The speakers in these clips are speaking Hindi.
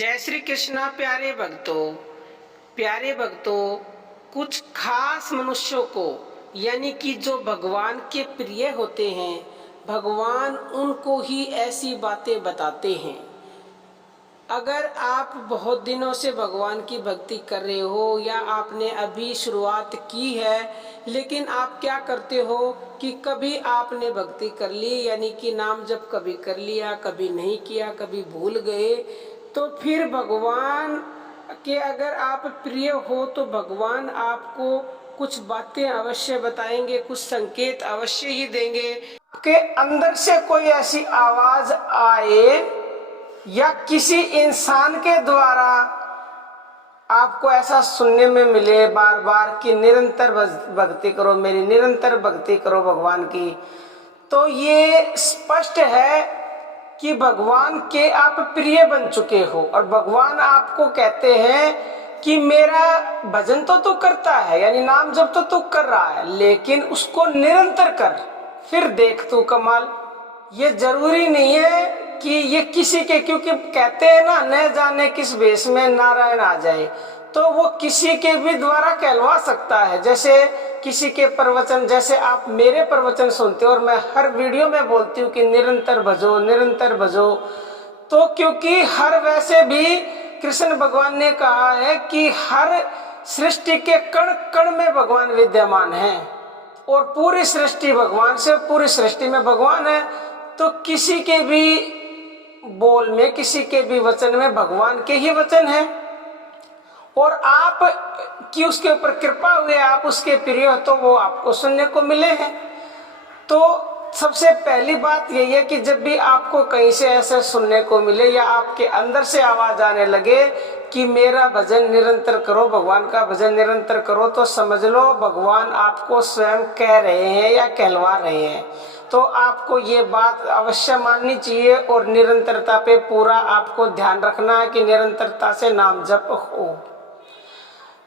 जय श्री कृष्णा। प्यारे भक्तों, कुछ खास मनुष्यों को यानी कि जो भगवान के प्रिय होते हैं, भगवान उनको ही ऐसी बातें बताते हैं। अगर आप बहुत दिनों से भगवान की भक्ति कर रहे हो या आपने अभी शुरुआत की है, लेकिन आप क्या करते हो कि कभी आपने भक्ति कर ली यानी कि नाम जप कभी कर लिया, कभी नहीं किया, कभी भूल गए, तो फिर भगवान के अगर आप प्रिय हो तो भगवान आपको कुछ बातें अवश्य बताएंगे, कुछ संकेत अवश्य ही देंगे कि अंदर से कोई ऐसी आवाज आए या किसी इंसान के द्वारा आपको ऐसा सुनने में मिले बार बार कि निरंतर भक्ति करो मेरी, निरंतर भक्ति करो भगवान की, तो ये स्पष्ट है कि भगवान के आप प्रिय बन चुके हो और भगवान आपको कहते हैं कि मेरा भजन तो तू करता है यानी नाम जब तो तू कर रहा है, लेकिन उसको निरंतर कर, फिर देख तू कमाल। ये जरूरी नहीं है कि ये किसी के, क्योंकि कहते हैं ना, न जाने किस वेश में नारायण आ जाए, तो वो किसी के भी द्वारा कहलवा सकता है। जैसे किसी के प्रवचन, जैसे आप मेरे प्रवचन सुनते हो और मैं हर वीडियो में बोलती हूँ कि निरंतर भजो निरंतर भजो, तो क्योंकि हर वैसे भी कृष्ण भगवान ने कहा है कि हर सृष्टि के कण कण में भगवान विद्यमान है और पूरी सृष्टि भगवान से, पूरी सृष्टि में भगवान है, तो किसी के भी बोल में, किसी के भी वचन में भगवान के ही वचन है और आप की उसके ऊपर कृपा हुई, आप उसके प्रिय हो तो वो आपको सुनने को मिले हैं। तो सबसे पहली बात यही है कि जब भी आपको कहीं से ऐसे सुनने को मिले या आपके अंदर से आवाज आने लगे कि मेरा भजन निरंतर करो, भगवान का भजन निरंतर करो, तो समझ लो भगवान आपको स्वयं कह रहे हैं या कहलवा रहे हैं। तो आपको ये बात अवश्य माननी चाहिए और निरंतरता पे पूरा आपको ध्यान रखना है कि निरंतरता से नाम जप हो,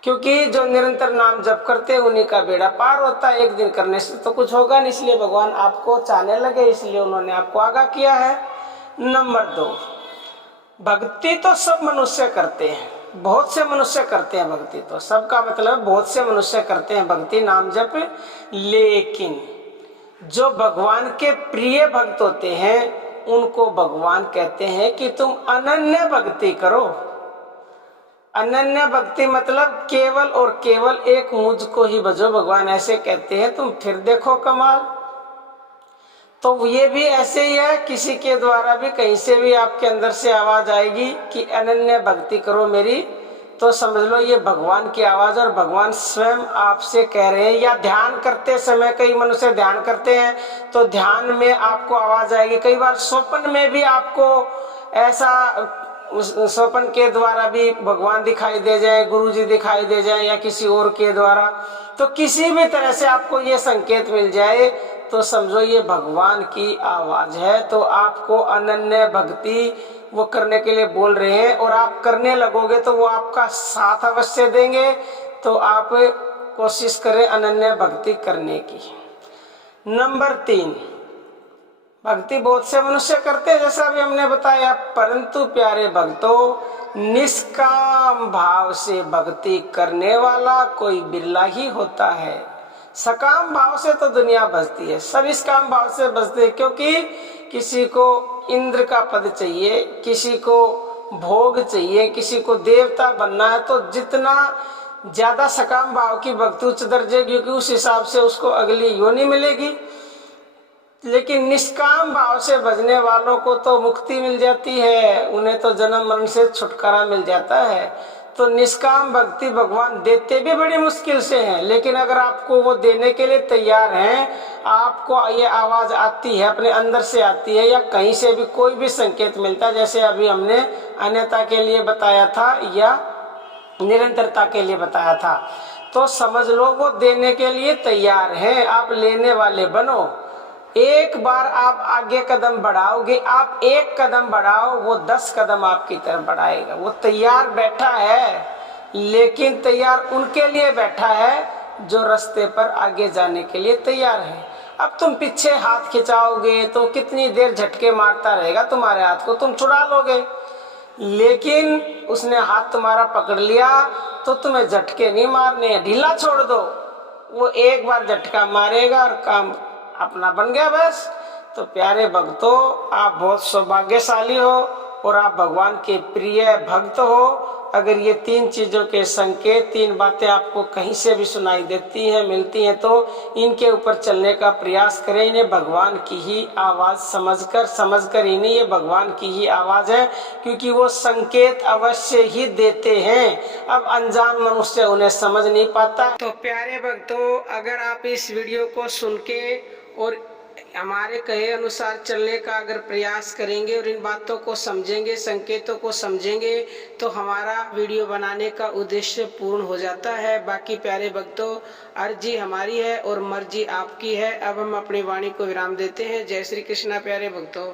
क्योंकि जो निरंतर नाम जप करते हैं उन्हीं का बेड़ा पार होता है। एक दिन करने से तो कुछ होगा नहीं, इसलिए भगवान आपको चाहने लगे, इसलिए उन्होंने आपको आगाह किया है। नंबर 2, भक्ति तो सब मनुष्य करते हैं, बहुत से मनुष्य करते हैं भक्ति, तो सबका मतलब बहुत से मनुष्य करते हैं भक्ति नाम जप, लेकिन जो भगवान के प्रिय भक्त होते हैं उनको भगवान कहते हैं कि तुम अनन्य भक्ति करो। अनन्य भक्ति मतलब केवल और केवल एक मुझको ही भजो, भगवान ऐसे कहते हैं, तुम फिर देखो कमाल। तो ये भी ऐसे ही है, किसी के द्वारा भी कहीं से भी आपके अंदर से आवाज आएगी कि अनन्य भक्ति करो मेरी, तो समझ लो ये भगवान की आवाज और भगवान स्वयं आपसे कह रहे हैं। या ध्यान करते समय, कई मनुष्य ध्यान करते हैं तो ध्यान में आपको आवाज आएगी, कई बार स्वप्न में भी आपको ऐसा, स्वप्न के द्वारा भी भगवान दिखाई दे जाए, गुरु जी दिखाई दे जाए या किसी और के द्वारा, तो किसी भी तरह से आपको ये संकेत मिल जाए तो समझो ये भगवान की आवाज है। तो आपको अनन्य भक्ति वो करने के लिए बोल रहे हैं और आप करने लगोगे तो वो आपका साथ अवश्य देंगे। तो आप कोशिश करें अनन्य भक्ति करने की। नंबर 3, भक्ति बहुत से मनुष्य करते हैं जैसा अभी हमने बताया, परंतु प्यारे भक्तों निष्काम भाव से भक्ति करने वाला कोई बिरला ही होता है। सकाम भाव से तो दुनिया बसती है, सब इस काम भाव से बसते हैं, क्योंकि किसी को इंद्र का पद चाहिए, किसी को भोग चाहिए, किसी को देवता बनना है, तो जितना ज्यादा सकाम भाव की भक्ति उच्च दर्जे, क्योंकि उस हिसाब से उसको अगली योनि मिलेगी। लेकिन निष्काम भाव से भजने वालों को तो मुक्ति मिल जाती है, उन्हें तो जन्म मरण से छुटकारा मिल जाता है। तो निष्काम भक्ति भगवान देते भी बड़ी मुश्किल से हैं, लेकिन अगर आपको वो देने के लिए तैयार हैं, आपको ये आवाज आती है, अपने अंदर से आती है या कहीं से भी कोई भी संकेत मिलता है, जैसे अभी हमने अन्यता के लिए बताया था या निरंतरता के लिए बताया था, तो समझ लो वो देने के लिए तैयार है। आप लेने वाले बनो। एक बार आप आगे कदम बढ़ाओगे, आप एक कदम बढ़ाओ वो 10 कदम आपकी तरफ बढ़ाएगा। वो तैयार बैठा है, लेकिन तैयार उनके लिए बैठा है जो रास्ते पर आगे जाने के लिए तैयार है। अब तुम पीछे हाथ खिंचाओगे तो कितनी देर झटके मारता रहेगा तुम्हारे हाथ को, तुम छुड़ा लोगे। लेकिन उसने हाथ तुम्हारा पकड़ लिया तो तुम्हें झटके नहीं मारने, ढीला छोड़ दो। वो एक बार झटका मारेगा और काम अपना बन गया बस। तो प्यारे भक्तों, आप बहुत सौभाग्यशाली हो और आप भगवान के प्रिय भक्त हो। अगर ये तीन चीजों के संकेत, तीन बातें आपको कहीं से भी सुनाई देती हैं, मिलती हैं, तो इनके ऊपर चलने का प्रयास करें। इन्हें भगवान की ही आवाज समझकर इन्हें ये भगवान की ही आवाज है, क्योंकि वो संकेत अवश्य ही देते हैं। अब अनजान मनुष्य उन्हें समझ नहीं पाता। तो प्यारे भक्तों, अगर आप इस वीडियो को सुन के और हमारे कहे अनुसार चलने का अगर प्रयास करेंगे और इन बातों को समझेंगे, संकेतों को समझेंगे, तो हमारा वीडियो बनाने का उद्देश्य पूर्ण हो जाता है। बाकी प्यारे भक्तों, अर्जी हमारी है और मर्जी आपकी है। अब हम अपनी वाणी को विराम देते हैं। जय श्री कृष्णा प्यारे भक्तों।